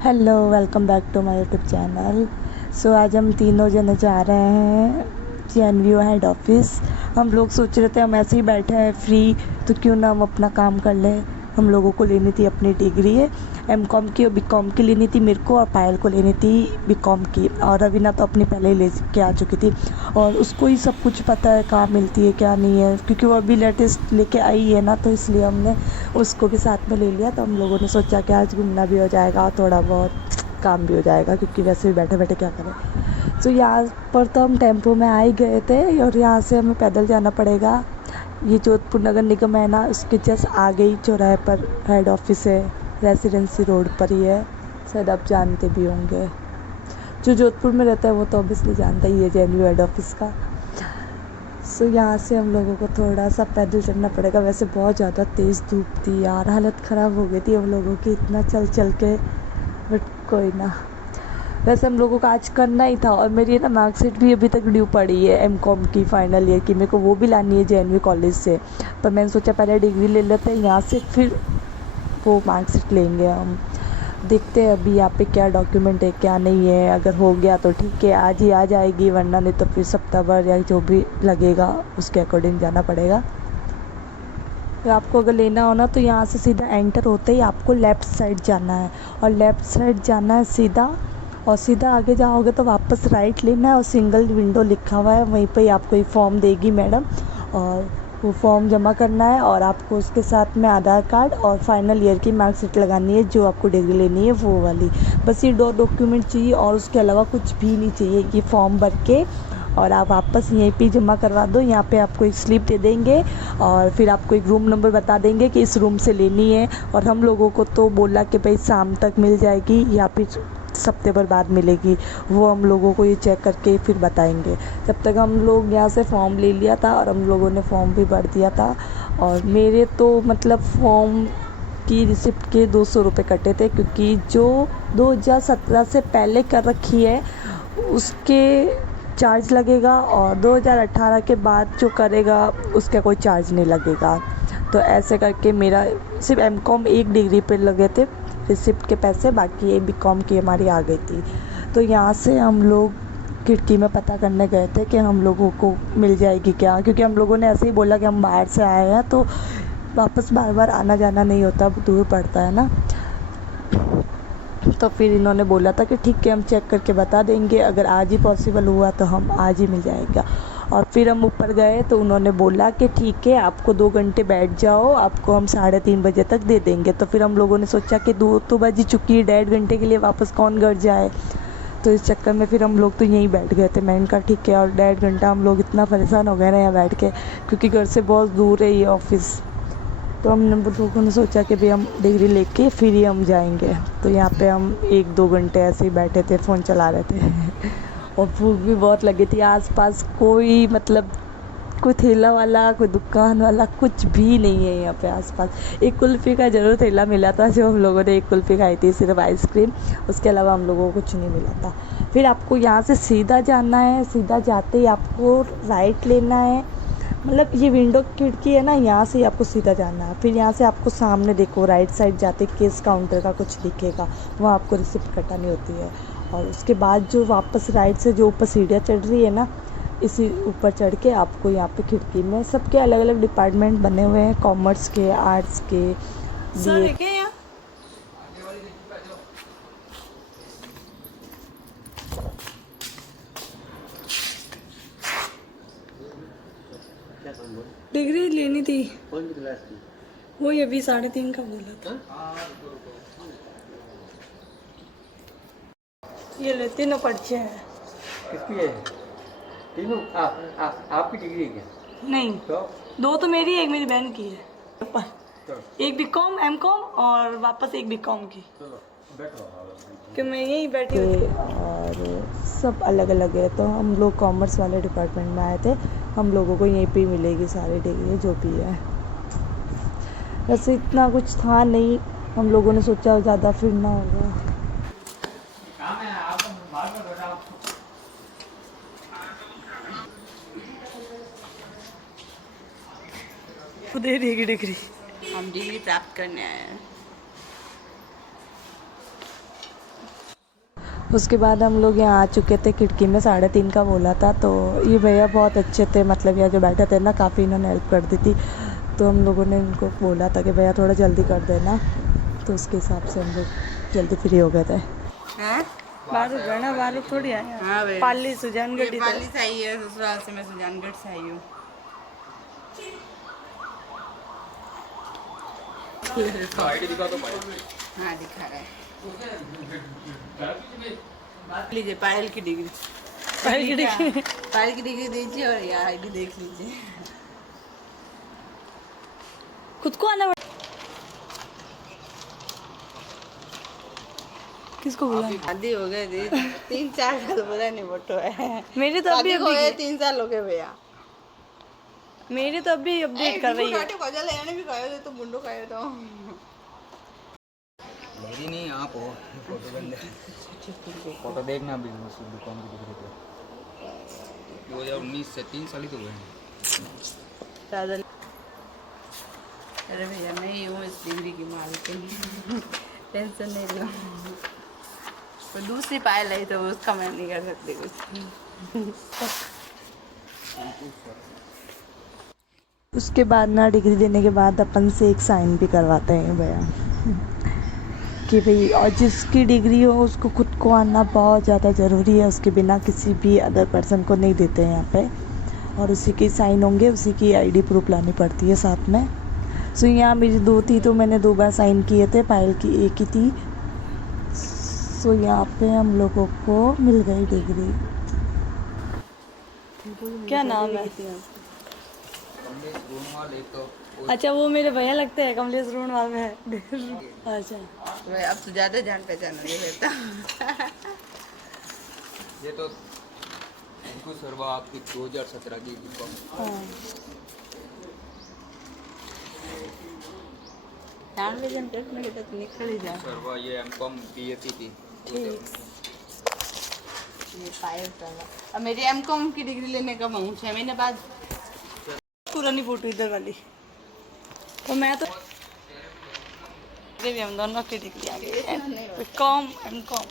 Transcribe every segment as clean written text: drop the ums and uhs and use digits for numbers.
Hello, welcome back to my YouTube channel. So आज हम तीनों जने जा रहे हैं जेएनवीयू हेड ऑफिस। हम लोग सोच रहे थे हम ऐसे ही बैठे हैं फ्री, तो क्यों ना हम अपना काम कर लें। हम लोगों को लेनी थी अपनी डिग्री है एमकॉम की और बीकॉम की लेनी थी मेरे को, और पायल को लेनी थी बीकॉम की। और अविना तो अपनी पहले ही ले के आ चुकी थी और उसको ही सब कुछ पता है कहाँ मिलती है क्या नहीं है, क्योंकि वो अभी लेटेस्ट लेके आई है ना, तो इसलिए हमने उसको भी साथ में ले लिया। तो हम लोगों ने सोचा कि आज घूमना भी हो जाएगा और थोड़ा बहुत काम भी हो जाएगा, क्योंकि वैसे भी बैठे बैठे क्या करें। तो यहाँ पर तो हम टेम्पो में आ ही गए थे और यहाँ से हमें पैदल जाना पड़ेगा। ये जोधपुर नगर निगम है ना, उसके जस्ट आगे ही चौराहे पर हेड ऑफिस है, रेसिडेंसी रोड पर ही है। शायद आप जानते भी होंगे, जो जोधपुर में रहता है वो तो ऑब्वियसली जानता ही है जेएनवीयू हेड ऑफिस का। सो यहाँ से हम लोगों को थोड़ा सा पैदल चलना पड़ेगा। वैसे बहुत ज़्यादा तेज़ धूप थी यार, हालत ख़राब हो गई थी हम लोगों की इतना चल चल के, बट कोई ना। वैसे हम लोगों को आज करना ही था, और मेरी ना मार्कशीट भी अभी तक ड्यू पड़ी है एमकॉम की फाइनल ईयर की, मेरे को वो भी लानी है जेएनवीयू कॉलेज से। पर मैंने सोचा पहले डिग्री ले लेते हैं यहाँ से, फिर वो मार्कशीट लेंगे हम। देखते हैं अभी यहाँ पे क्या डॉक्यूमेंट है क्या नहीं है। अगर हो गया तो ठीक है, आज ही आ जाएगी, वरना नहीं तो फिर सप्ताह भर या जो भी लगेगा उसके अकॉर्डिंग जाना पड़ेगा। तो आपको अगर लेना हो ना, तो यहाँ से सीधा एंटर होते ही आपको लेफ़्ट साइड जाना है, और लेफ़्ट साइड जाना है सीधा, और सीधा आगे जाओगे तो वापस राइट लेना है, और सिंगल विंडो लिखा हुआ है वहीं पे ही आपको एक फॉर्म देगी मैडम, और वो फॉर्म जमा करना है। और आपको उसके साथ में आधार कार्ड और फाइनल ईयर की मार्कशीट लगानी है, जो आपको डिग्री लेनी है वो वाली। बस ये 2 डॉक्यूमेंट चाहिए और उसके अलावा कुछ भी नहीं चाहिए। ये फॉर्म भर के और आप वापस यहीं पे जमा करवा दो। यहाँ पे आपको एक स्लिप दे देंगे और फिर आपको एक रूम नंबर बता देंगे कि इस रूम से लेनी है। और हम लोगों को तो बोला कि भाई शाम तक मिल जाएगी या फिर हफ्ते भर बाद मिलेगी, वो हम लोगों को ये चेक करके फिर बताएंगे। जब तक हम लोग यहाँ से फॉर्म ले लिया था और हम लोगों ने फॉर्म भी भर दिया था। और मेरे तो मतलब फॉर्म की रिसिप्ट के 200 रुपये कटे थे, क्योंकि जो 2017 से पहले कर रखी है उसके चार्ज लगेगा, और 2018 के बाद जो करेगा उसका कोई चार्ज नहीं लगेगा। तो ऐसे करके मेरा सिर्फ एमकॉम एक डिग्री पे लगे थे रिसिप्ट के पैसे, बाकी ये बीकॉम की हमारी आ गई थी। तो यहाँ से हम लोग खिड़की में पता करने गए थे कि हम लोगों को मिल जाएगी क्या, क्योंकि हम लोगों ने ऐसे ही बोला कि हम बाहर से आए हैं, तो वापस बार बार आना जाना नहीं होता, दूर पड़ता है ना। तो फिर इन्होंने बोला था कि ठीक है हम चेक करके बता देंगे, अगर आज ही पॉसिबल हुआ तो हम आज ही मिल जाएगा। और फिर हम ऊपर गए तो उन्होंने बोला कि ठीक है आपको 2 घंटे बैठ जाओ, आपको हम 3:30 बजे तक दे देंगे। तो फिर हम लोगों ने सोचा कि 2 तो बज ही चुकी है, 1.5 घंटे के लिए वापस कौन घर जाए। तो इस चक्कर में फिर हम लोग तो यहीं बैठ गए थे। मैंने कहा ठीक है, और 1.5 घंटा हम लोग इतना परेशान हो गए ना यहाँ बैठ के, क्योंकि घर से बहुत दूर है ये ऑफिस। तो हम लोगों ने सोचा कि भाई हम डिग्री लेके फिर ही हम जाएंगे। तो यहाँ पे हम 1-2 घंटे ऐसे ही बैठे थे, फ़ोन चला रहे थे और भूख भी बहुत लगी थी। आसपास कोई मतलब कोई ठेला वाला, कोई दुकान वाला कुछ भी नहीं है यहाँ पे आसपास। एक कुल्फ़ी का ज़रूर ठेला मिला था, जो हम लोगों ने एक कुल्फ़ी खाई थी, सिर्फ आइसक्रीम, उसके अलावा हम लोगों को कुछ नहीं मिला था। फिर आपको यहाँ से सीधा जाना है, सीधा जाते ही आपको राइट लेना है, मतलब ये विंडो खिड़की है ना, यहाँ से आपको सीधा जाना है। फिर यहाँ से आपको सामने देखो राइट साइड जाते केस काउंटर का कुछ दिखेगा, वहाँ आपको रिसिप्ट कटानी होती है। और उसके बाद जो वापस राइट से जो ऊपर सीढ़ियाँ चढ़ रही है ना, इसी ऊपर चढ़ के आपको यहाँ पे खिड़की में सबके अलग अलग डिपार्टमेंट बने हुए हैं, कॉमर्स के, आर्ट्स के, सर बीए। है क्या यहाँ? डिग्री लेनी थी। कौन सी क्लास की? वही अभी 3:30 का बोला था। ये ले, तीनों पर्चे हैं। किसकी है? तीनों? आपकी डिग्री है क्या? नहीं, तो 2 तो मेरी, एक मेरी बहन की है। ऊपर चलो एक बीकॉम एमकॉम और वापस एक बीकॉम की, चलो बैठो। कि मैं यहीं बैठी के हुई थी। और सब अलग अलग है। तो हम लोग कॉमर्स वाले डिपार्टमेंट में आए थे, हम लोगों को यहीं पे ही मिलेगी सारी डिग्री जो भी है। वैसे इतना कुछ था नहीं, हम लोगों ने सोचा ज़्यादा फिरना होगा। दे देगी डिग्री। हम डिग्री प्राप्त करने आए हैं। उसके बाद हम लोग यहाँ आ चुके थे, खिड़की में 3:30 का बोला था। तो ये भैया बहुत अच्छे थे, मतलब यहाँ जो बैठे थे ना काफ़ी इन्होंने हेल्प कर दी थी। तो हम लोगों ने इनको बोला था कि भैया थोड़ा जल्दी कर देना, तो उसके हिसाब से हम लोग जल्दी फ्री हो गए थे। हाँ बारू रहना, बारू थोड़ी आए हैं। हाँ भाई पाली सुजानगढ़ ये पाली से आई है, ससुराल से मैं सुजानगढ़ से आई हूँ। हाँ दिखा रहा है। लीजिए पायल की डिग्री, पायल की डिग्री। पायल की डिग्री दीजिए और यहाँ आईडी देख लीजिए। खुद को आना किसको बोला? शादी हो गए दी 3-4 साल बोला नहीं फोटो है। मेरी तो अभी शादी हो गए 3 साल हो गए भैया। मेरी तो अभी अपडेट कर रही है। भी खाए तो मुंडो खाए तो मेरी नहीं, आप हो। फोटो बंद है। फोटो देखना भी दुकान की डिग्री पे 2019 से 3 साल ही तो हुए हैं। अरे भैया मैं ही हूँ इस डिग्री की मालकिन, टेंशन नहीं लो। तो दूसरी पायल है तो उसका मैं नहीं कर सकती कुछ। उसके बाद ना डिग्री देने के बाद अपन से एक साइन भी करवाते हैं भैया कि भाई, और जिसकी डिग्री हो उसको खुद को आना बहुत ज़्यादा ज़रूरी है। उसके बिना किसी भी अदर पर्सन को नहीं देते हैं यहाँ पे, और उसी के साइन होंगे, उसी की आईडी प्रूफ लानी पड़ती है साथ में। सो यहाँ मेरी 2 थी तो मैंने 2 बार साइन किए थे, पायल की 1 ही थी। सो यहाँ पे हम लोगों को मिल गई डिग्री। क्या नाम है? अच्छा वो मेरे भैया लगते हैं, कमलेश रोनवाल में है। अच्छा मैं अब तो ज़्यादा जान पहचान हो गई। ये तो इनको सर्वा आपकी 2017 की हाँ। जान ले जान में के तक निकल ही जाए। सर्वा ये एमकॉम बीएससी थी। ठीक। ये पायल सर्वा अब मेरी एमकॉम की डिग्री लेने का हूँ 6 महीने बाद। पुरानी फोटो इधर वाली, तो मैं तो भी हम दोनों की डिग्री आ गई, कॉम एमकॉम।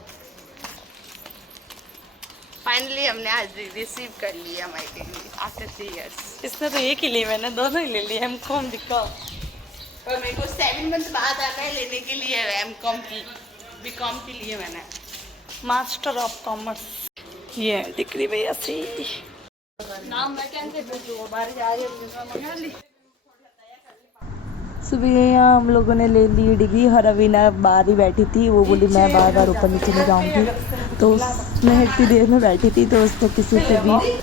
फाइनली हमने आज रिसीव कर लिया हमारी डिग्री आफ्टर 3 इयर्स। इसने तो एक ही ली, मैंने दोनों ही ले ली, एमकॉम दिखा। और मेरे को 7 मंथ बाद आना है लेने के लिए एमकॉम की, बीकॉम के लिए मैंने मास्टर ऑफ कॉमर्स। ये डिग्री भैया सी नाम मैं कैसे पूछूं, बाहर जा रही है। सुबह यहाँ हम लोगों ने ले ली डिग्री। हरवीना बाहर ही बैठी थी, वो बोली मैं बार बार ऊपर नीचे नहीं जाऊँगी, तो उसने इतनी देर में बैठी थी। तो उसने किसी से भी,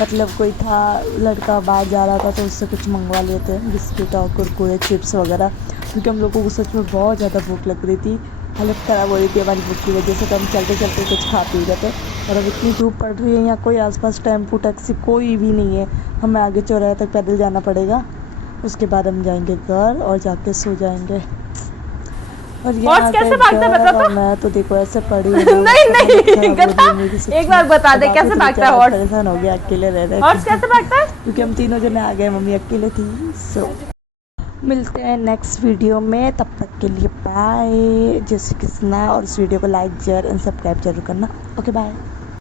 मतलब कोई था लड़का बाहर जा रहा था तो उससे कुछ मंगवा लेते हैं, बिस्किट और कुरकुरे चिप्स वगैरह, क्योंकि हम लोगों को सच में बहुत ज़्यादा भूख लग रही थी। हालत ख़राब हो रही थी हमारी भूख की वजह से। तो हम चलते चलते कुछ खा पी रहे थे, और अब इतनी धूप पड़ रही है, यहाँ कोई आसपास टेम्पू टैक्सी कोई भी नहीं है। हमें आगे चौराहे तक पैदल जाना पड़ेगा। उसके बाद हम जाएंगे घर और जाके सो जाएंगे। और यहाँ कैसे भागता है बता तो? मैं तो देखो ऐसे पड़ी हूँ। नहीं गधा, एक बार बता दे कैसे भागता है हॉर्स? परेशान हो गया अकेले रह रहे, हॉर्स कैसे भागता है? क्योंकि हम तीनों जने आ गए, मम्मी अकेले थी। सो मिलते हैं नेक्स्ट वीडियो में, तब तक के लिए बाय। जय श्री कृष्णा। और इस वीडियो को लाइक शेयर एंड सब्सक्राइब जरूर करना। Okay bye.